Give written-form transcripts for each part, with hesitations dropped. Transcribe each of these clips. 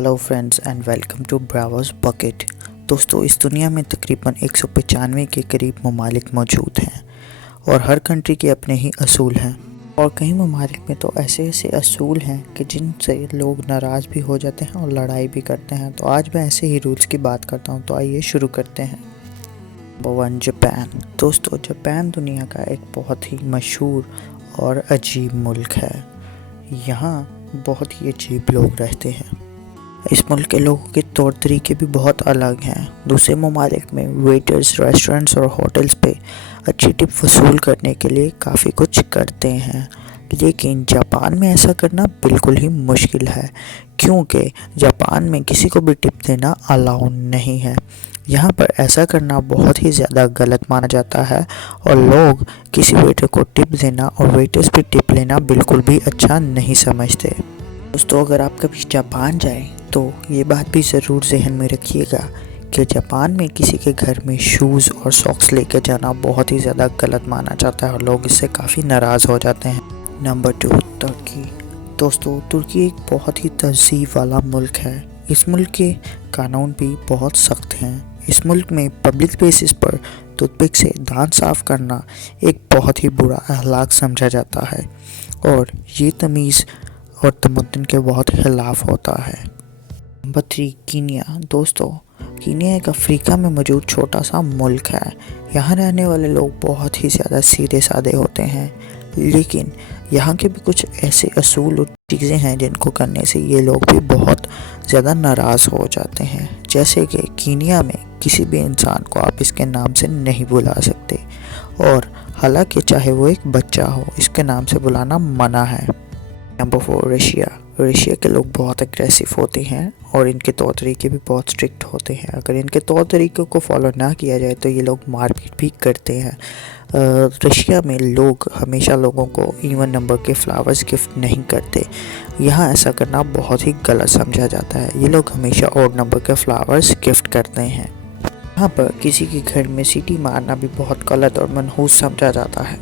Hello friends and welcome to Bravos Bucket. दोस्तों, इस दुनिया में तकरीबन 195 के करीब ममालिक मौजूद हैं और हर कंट्री के अपने ही असूल हैं। और कई ममालिक में तो ऐसे ऐसे असूल हैं कि जिनसे लोग नाराज़ भी हो जाते हैं और लड़ाई भी करते हैं। तो आज मैं ऐसे ही रूल्स की बात करता हूँ, तो आइए शुरू करते हैं। Number 1, Japan. दोस्तों, जापान दुनिया का एक बहुत ही मशहूर और अजीब मुल्क है। यहाँ बहुत ही अजीब लोग रहते हैं। इस मुल्क के लोगों के तौर तरीके भी बहुत अलग हैं। दूसरे ममालिक में वेटर्स रेस्टोरेंट्स और होटल्स पे अच्छी टिप वसूल करने के लिए काफ़ी कुछ करते हैं, लेकिन जापान में ऐसा करना बिल्कुल ही मुश्किल है, क्योंकि जापान में किसी को भी टिप देना अलाउ नहीं है। यहाँ पर ऐसा करना बहुत ही ज़्यादा गलत माना जाता है और लोग किसी वेटर को टिप देना और वेटर्स पे टिप लेना बिल्कुल भी अच्छा नहीं समझते। दोस्तों, अगर आप कभी जापान जाएं तो ये बात भी ज़रूर जहन में रखिएगा कि जापान में किसी के घर में शूज़ और सॉक्स लेकर जाना बहुत ही ज़्यादा गलत माना जाता है और लोग इससे काफ़ी नाराज़ हो जाते हैं। नंबर 2, तुर्की। दोस्तों, तुर्की एक बहुत ही तहज़ीब वाला मुल्क है। इस मुल्क के कानून भी बहुत सख्त हैं। इस मुल्क में पब्लिक प्लेसेस पर टूथपिक से दांत साफ़ करना एक बहुत ही बुरा अखलाक समझा जाता है और ये तमीज़ और तमद्दुन के बहुत खिलाफ होता है। Number 3, Kenya. दोस्तों, कीनिया एक अफ्रीका में मौजूद छोटा सा मुल्क है। यहाँ रहने वाले लोग बहुत ही ज़्यादा सीधे साधे होते हैं, लेकिन यहाँ के भी कुछ ऐसे असूल और चीज़ें हैं जिनको करने से ये लोग भी बहुत ज़्यादा नाराज़ हो जाते हैं। जैसे कि कीनिया में किसी भी इंसान को आप इसके नाम से नहीं बुला सकते, और हालांकि चाहे वो एक बच्चा हो, इसके नाम से बुलाना मना है। Number 4, Russia. रशिया के लोग बहुत एग्रेसिव होते हैं और इनके तौर तरीके भी बहुत स्ट्रिक्ट होते हैं। अगर इनके तौर तरीक़ों को फॉलो ना किया जाए तो ये लोग मारपीट भी करते हैं। रशिया में लोग हमेशा लोगों को इवन नंबर के फ्लावर्स गिफ्ट नहीं करते। यहाँ ऐसा करना बहुत ही गलत समझा जाता है। ये लोग हमेशा ऑड नंबर के फ्लावर्स गिफ्ट करते हैं। यहाँ पर किसी के घर में सीटी मारना भी बहुत गलत और मनहूस समझा जाता है।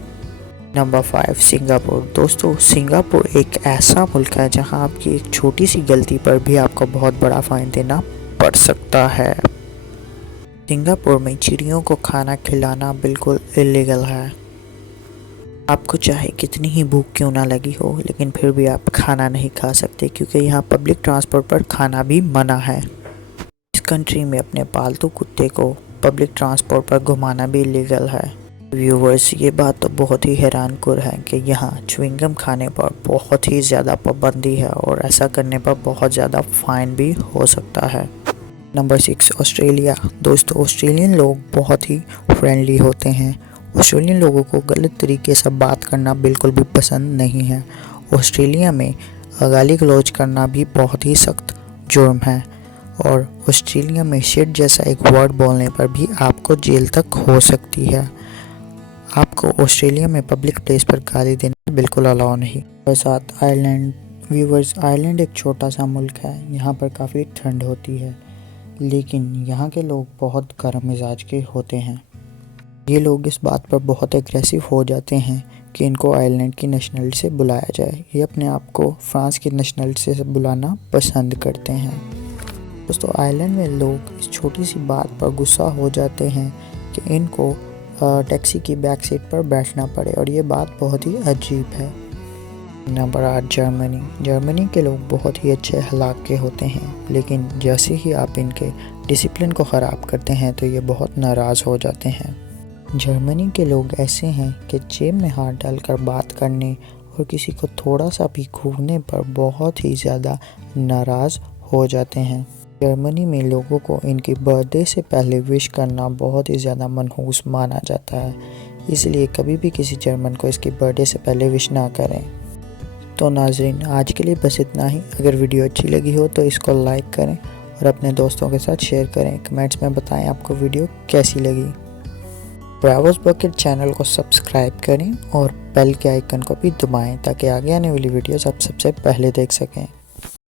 Number 5, Singapore. दोस्तों, सिंगापुर एक ऐसा मुल्क है जहां आपकी एक छोटी सी गलती पर भी आपको बहुत बड़ा फाइन देना पड़ सकता है। सिंगापुर में चिड़ियों को खाना खिलाना बिल्कुल इलीगल है। आपको चाहे कितनी ही भूख क्यों ना लगी हो, लेकिन फिर भी आप खाना नहीं खा सकते, क्योंकि यहाँ पब्लिक ट्रांसपोर्ट पर खाना भी मना है। इस कंट्री में अपने पालतू कुत्ते को पब्लिक ट्रांसपोर्ट पर घुमाना भी इलीगल है। व्यूवर्स, ये बात तो बहुत ही हैरानकुन है कि यहाँ च्युइंगम खाने पर बहुत ही ज़्यादा पाबंदी है और ऐसा करने पर बहुत ज़्यादा फाइन भी हो सकता है। Number 6, Australia. दोस्तों, ऑस्ट्रेलियन लोग बहुत ही फ्रेंडली होते हैं। ऑस्ट्रेलियन लोगों को गलत तरीके से बात करना बिल्कुल भी पसंद नहीं है। ऑस्ट्रेलिया में गाली गलौज करना भी बहुत ही सख्त जुर्म है और ऑस्ट्रेलिया में शिट जैसा एक वर्ड बोलने पर भी आपको जेल तक हो सकती है। आपको ऑस्ट्रेलिया में पब्लिक प्लेस पर गाली देना बिल्कुल अलाउ नहीं। और 7, आयरलैंड। व्यूवर्स, आयरलैंड एक छोटा सा मुल्क है। यहाँ पर काफ़ी ठंड होती है, लेकिन यहाँ के लोग बहुत गर्म मिजाज के होते हैं। ये लोग इस बात पर बहुत एग्रेसिव हो जाते हैं कि इनको आयरलैंड की नेशनलिटी से बुलाया जाए। ये अपने आप को फ्रांस की नेशनलिटी से बुलाना पसंद करते हैं। दोस्तों, आयरलैंड में लोग इस छोटी सी बात पर गुस्सा हो जाते हैं कि इनको टैक्सी की बैक सीट पर बैठना पड़े, और ये बात बहुत ही अजीब है। Number 8, Germany. जर्मनी के लोग बहुत ही अच्छे अखलाक के होते हैं, लेकिन जैसे ही आप इनके डिसिप्लिन को ख़राब करते हैं तो ये बहुत नाराज़ हो जाते हैं। जर्मनी के लोग ऐसे हैं कि जेब में हाथ डालकर बात करने और किसी को थोड़ा सा भी घूरने पर बहुत ही ज़्यादा नाराज़ हो जाते हैं। जर्मनी में लोगों को इनकी बर्थडे से पहले विश करना बहुत ही ज़्यादा मनहूस माना जाता है, इसलिए कभी भी किसी जर्मन को इसकी बर्थडे से पहले विश ना करें। तो नाज़रीन, आज के लिए बस इतना ही। अगर वीडियो अच्छी लगी हो तो इसको लाइक करें और अपने दोस्तों के साथ शेयर करें। कमेंट्स में बताएं आपको वीडियो कैसी लगी। ब्रावोस बकेट चैनल को सब्सक्राइब करें और बेल के आइकन को भी दबाएं ताकि आगे आने वाली वीडियोस आप सबसे पहले देख सकें।